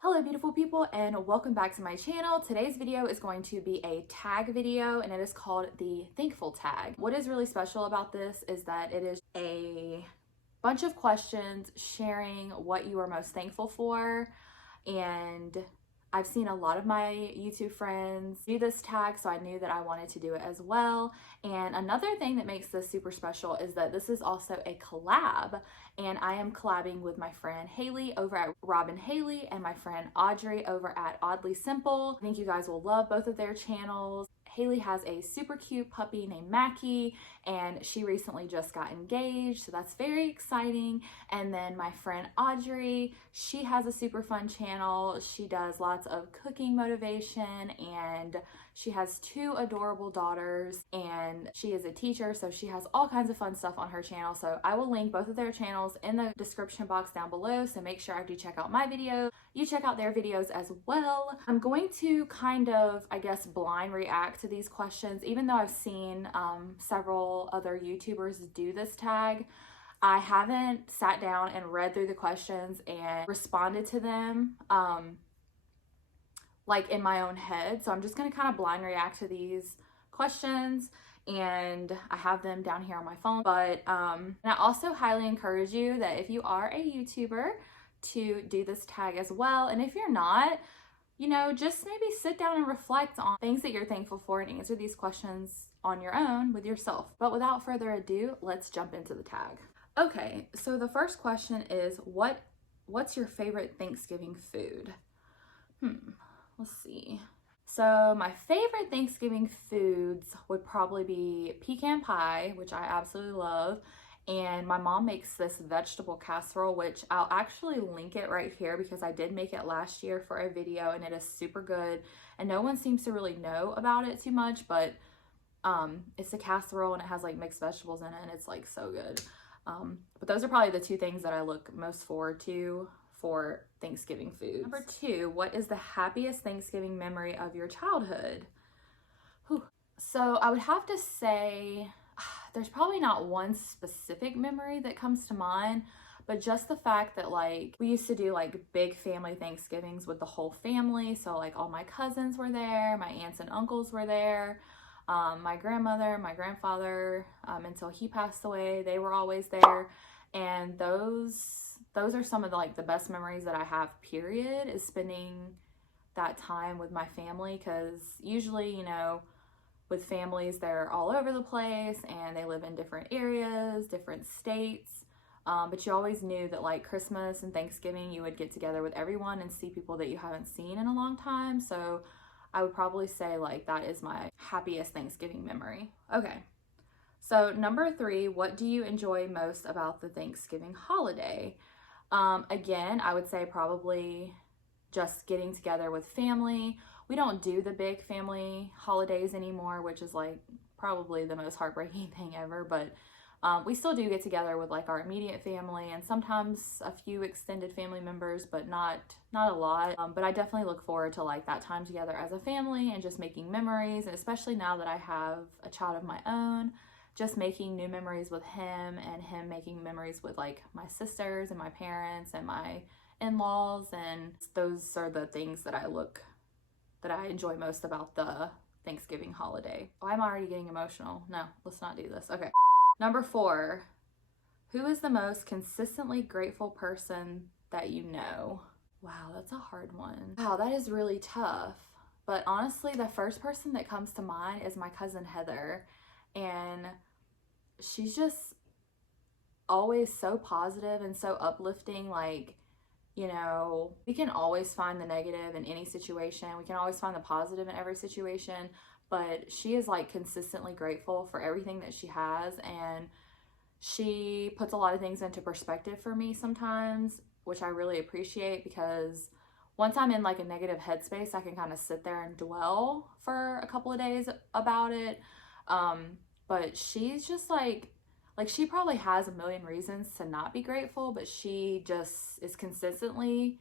Hello beautiful people, and welcome back to my channel. Today's video is going to be a tag video, and it is called the Thankful Tag. What is really special about this is that it is a bunch of questions sharing what you are most thankful for, and I've seen a lot of my YouTube friends do this tag, so I knew that I wanted to do it as well. And another thing that makes this super special is that this is also a collab, and I am collabing with my friend Haley over at Robin Haley and my friend Audrey over at Oddly Simple. I think you guys will love both of their channels. Haley has a super cute puppy named Mackie, and she recently just got engaged, so that's very exciting. And then my friend Audrey, she has a super fun channel. She does lots of cooking motivation, and she has 2 adorable daughters, and she is a teacher, so she has all kinds of fun stuff on her channel. So I will link both of their channels in the description box down below, so make sure after you check out my video, you check out their videos as well. I'm going to kind of, I guess, blind react to these questions, even though I've seen several other YouTubers do this tag. I haven't sat down and read through the questions and responded to them like in my own head. So I'm just gonna kind of blind react to these questions, and I have them down here on my phone. But and I also highly encourage you that if you are a YouTuber, to do this tag as well. And if you're not, you know, just maybe sit down and reflect on things that you're thankful for and answer these questions on your own with yourself. But without further ado, let's jump into the tag. Okay, so the first question is, what's your favorite Thanksgiving food? Let's see. So my favorite Thanksgiving foods would probably be pecan pie, which I absolutely love. And my mom makes this vegetable casserole, which I'll actually link it right here because I did make it last year for a video, and it is super good. And no one seems to really know about it too much, but it's a casserole and it has like mixed vegetables in it, and it's like so good. But those are probably the 2 things that I look most forward to for Thanksgiving food. Number 2, what is the happiest Thanksgiving memory of your childhood? Whew. So I would have to say, there's probably not one specific memory that comes to mind, but just the fact that like we used to do like big family Thanksgivings with the whole family. So like all my cousins were there, my aunts and uncles were there, my grandmother, my grandfather, until he passed away, they were always there. And those are some of the best memories that I have, period, is spending that time with my family. Because usually, you know, with families, they're all over the place and they live in different areas, different states. But you always knew that like Christmas and Thanksgiving, you would get together with everyone and see people that you haven't seen in a long time. So I would probably say like that is my happiest Thanksgiving memory. Okay. So number 3, what do you enjoy most about the Thanksgiving holiday? Again, I would say probably just getting together with family. We don't do the big family holidays anymore, which is like probably the most heartbreaking thing ever, but we still do get together with like our immediate family and sometimes a few extended family members, but not a lot. But I definitely look forward to like that time together as a family and just making memories, and especially now that I have a child of my own, just making new memories with him and him making memories with like my sisters and my parents and my in-laws. And those are the things that I enjoy most about the Thanksgiving holiday. Oh, I'm already getting emotional. No, let's not do this. Okay. Number 4, who is the most consistently grateful person that you know? Wow, that's a hard one. Wow, that is really tough. But honestly, the first person that comes to mind is my cousin Heather. And she's just always so positive and so uplifting. Like, you know, we can always find the negative in any situation. We can always find the positive in every situation, but she is like consistently grateful for everything that she has, and she puts a lot of things into perspective for me sometimes, which I really appreciate, because once I'm in like a negative headspace, I can kind of sit there and dwell for a couple of days about it. But she's just like she probably has a million reasons to not be grateful, but she just is consistently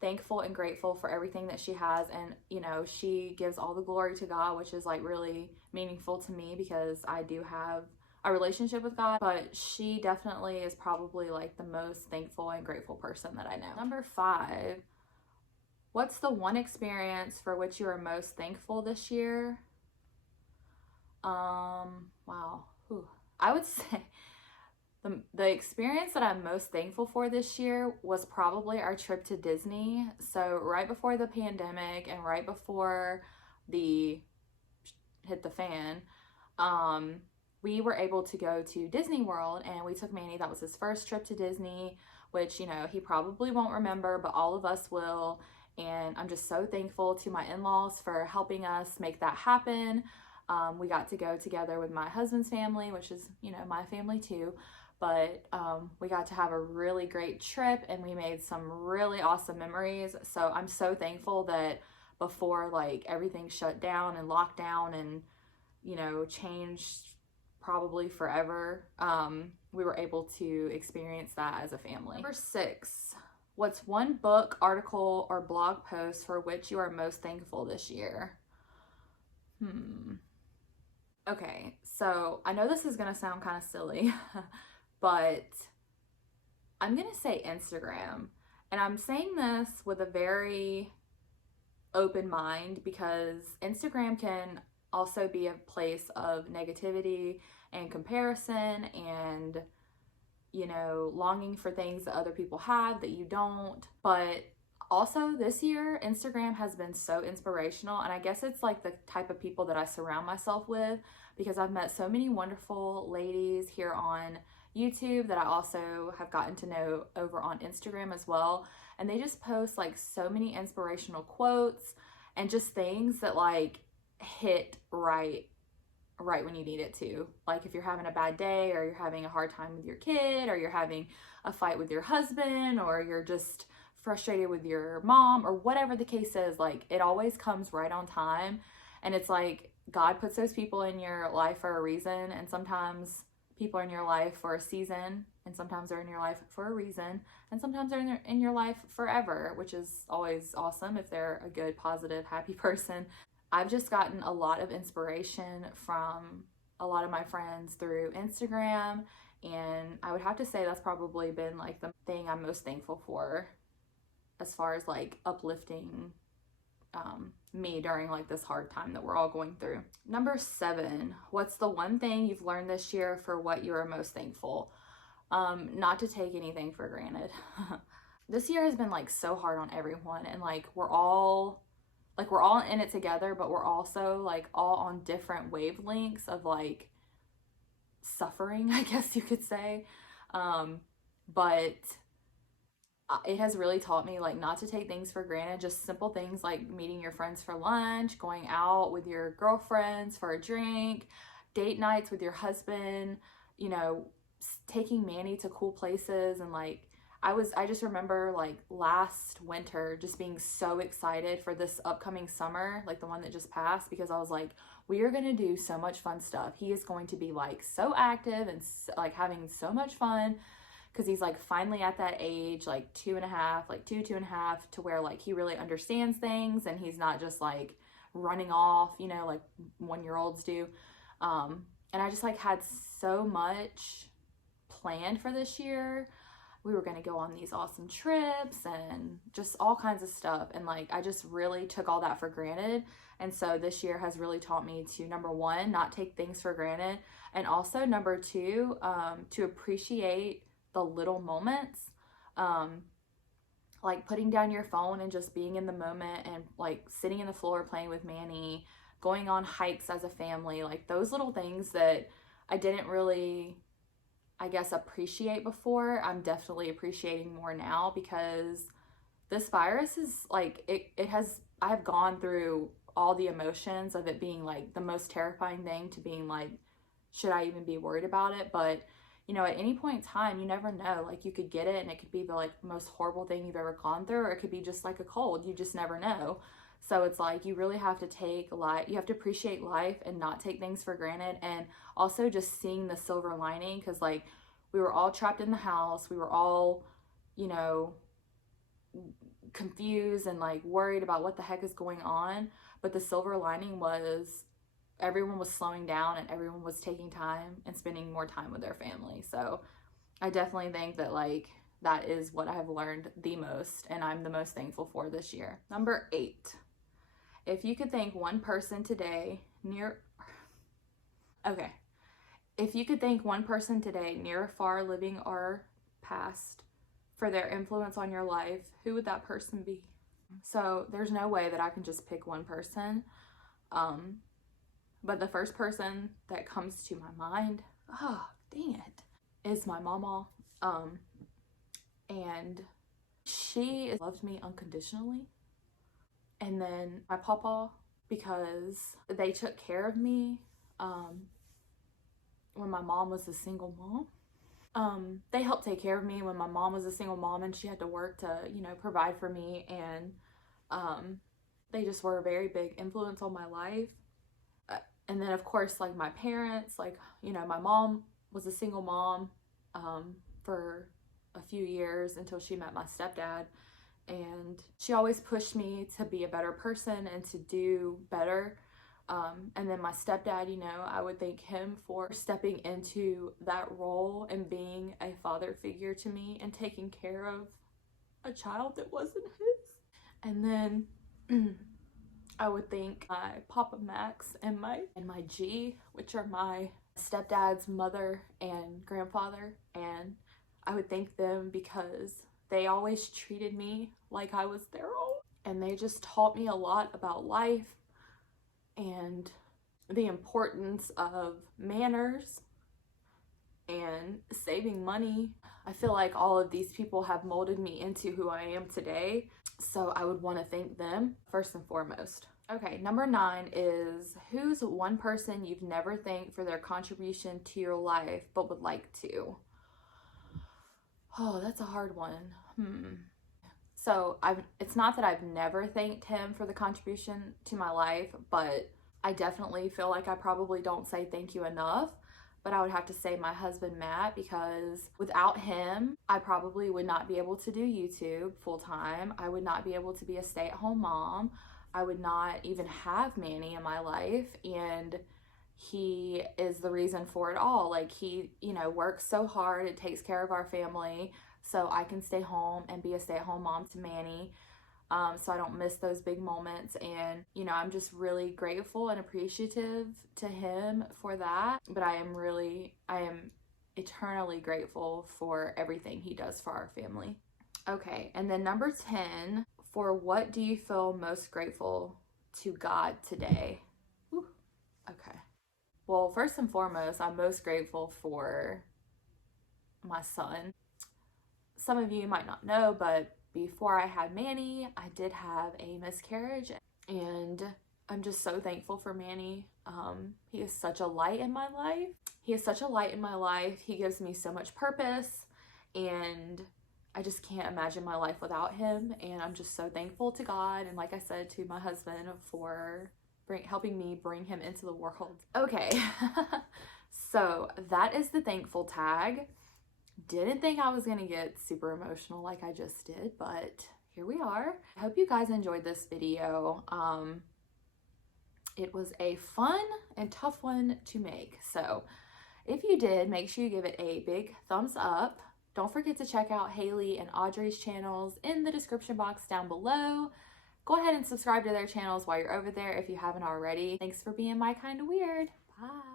thankful and grateful for everything that she has. And, you know, she gives all the glory to God, which is like really meaningful to me because I do have a relationship with God, but she definitely is probably like the most thankful and grateful person that I know. Number 5, what's the one experience for which you are most thankful this year? Wow. Whew. I would say the experience that I'm most thankful for this year was probably our trip to Disney. So right before the pandemic and right before the hit the fan, we were able to go to Disney World, and we took Manny. That was his first trip to Disney, which, you know, he probably won't remember, but all of us will. And I'm just so thankful to my in-laws for helping us make that happen. We got to go together with my husband's family, which is, you know, my family too. But we got to have a really great trip, and we made some really awesome memories. So I'm so thankful that before like everything shut down and locked down and, you know, changed probably forever, we were able to experience that as a family. Number 6, what's one book, article, or blog post for which you are most thankful this year? Okay, so I know this is gonna sound kind of silly, but I'm gonna say Instagram. And I'm saying this with a very open mind because Instagram can also be a place of negativity and comparison and, you know, longing for things that other people have that you don't. But also this year, Instagram has been so inspirational, and I guess it's like the type of people that I surround myself with, because I've met so many wonderful ladies here on YouTube that I also have gotten to know over on Instagram as well. And they just post like so many inspirational quotes and just things that like hit right when you need it to. Like if you're having a bad day, or you're having a hard time with your kid, or you're having a fight with your husband, or you're just frustrated with your mom, or whatever the case is, like it always comes right on time. And it's like God puts those people in your life for a reason, and sometimes people are in your life for a season, and sometimes they're in your life for a reason, and sometimes they're in your life forever, which is always awesome if they're a good, positive, happy person. I've just gotten a lot of inspiration from a lot of my friends through Instagram, and I would have to say that's probably been like the thing I'm most thankful for as far as like uplifting me during like this hard time that we're all going through. Number 7, what's the one thing you've learned this year for what you are most thankful? Not to take anything for granted. This year has been like so hard on everyone, and like we're all in it together, but we're also like all on different wavelengths of like suffering, I guess you could say. But it has really taught me like not to take things for granted. Just simple things like meeting your friends for lunch, going out with your girlfriends for a drink, date nights with your husband, you know, taking Manny to cool places. And like I just remember like last winter just being so excited for this upcoming summer, like the one that just passed, because I was like, we are going to do so much fun stuff. He is going to be like so active and like having so much fun, because he's like finally at that age, like 2.5, to where like he really understands things, and he's not just like running off, you know, like 1-year-olds do. And I just like had so much planned for this year. We were going to go on these awesome trips and just all kinds of stuff. And like, I just really took all that for granted. And so this year has really taught me to, number 1, not take things for granted. And also number 2, to appreciate the little moments, like putting down your phone and just being in the moment, and like sitting in the floor playing with Manny, going on hikes as a family, like those little things that I didn't really, I guess, appreciate before. I'm definitely appreciating more now, because this virus is like, I have gone through all the emotions of it being like the most terrifying thing to being like, should I even be worried about it? But you know, at any point in time, you never know. Like you could get it and it could be the like most horrible thing you've ever gone through, or it could be just like a cold. You just never know. So it's like you really have to you have to appreciate life and not take things for granted. And also just seeing the silver lining, because like we were all trapped in the house. We were all, you know, confused and like worried about what the heck is going on. But the silver lining was everyone was slowing down and everyone was taking time and spending more time with their family. So I definitely think that like that is what I've learned the most and I'm the most thankful for this year. Number 8. If you could thank one person today if you could thank one person today, near or far, living or past, for their influence on your life, who would that person be? So there's no way that I can just pick one person. But the first person that comes to my mind, oh, dang it, is my mama. And she loved me unconditionally. And then my papa, because they took care of me when my mom was a single mom. They helped take care of me when my mom was a single mom and she had to work to, you know, provide for me. And they just were a very big influence on my life. And then, of course, like my parents, like, you know, my mom was a single mom for a few years until she met my stepdad. And she always pushed me to be a better person and to do better. And then my stepdad, you know, I would thank him for stepping into that role and being a father figure to me and taking care of a child that wasn't his. And then I would thank my Papa Max and my G, which are my stepdad's mother and grandfather. And I would thank them because they always treated me like I was their own. And they just taught me a lot about life and the importance of manners and saving money. I feel like all of these people have molded me into who I am today. So I would want to thank them first and foremost. Okay, number 9 is, who's one person you've never thanked for their contribution to your life but would like to? Oh, that's a hard one. So it's not that I've never thanked him for the contribution to my life, but I definitely feel like I probably don't say thank you enough. But I would have to say my husband, Matt, because without him, I probably would not be able to do YouTube full time. I would not be able to be a stay-at-home mom. I would not even have Manny in my life. And he is the reason for it all. Like, he, you know, works so hard and takes care of our family so I can stay home and be a stay-at-home mom to Manny. So I don't miss those big moments. And, you know, I'm just really grateful and appreciative to him for that. But I am eternally grateful for everything he does for our family. Okay, and then number 10, for what do you feel most grateful to God today? Whew. Okay. Well, first and foremost, I'm most grateful for my son. Some of you might not know, but before I had Manny, I did have a miscarriage, and I'm just so thankful for Manny. He is such a light in my life. He gives me so much purpose, and I just can't imagine my life without him. And I'm just so thankful to God, and like I said, to my husband for helping me bring him into the world. Okay, so that is the thankful tag. Didn't think I was gonna get super emotional like I just did, but here we are. I hope you guys enjoyed this video. It was a fun and tough one to make. So if you did, make sure you give it a big thumbs up. Don't forget to check out Haley and Audrey's channels in the description box down below. Go ahead and subscribe to their channels while you're over there if you haven't already. Thanks for being my kind of weird. Bye.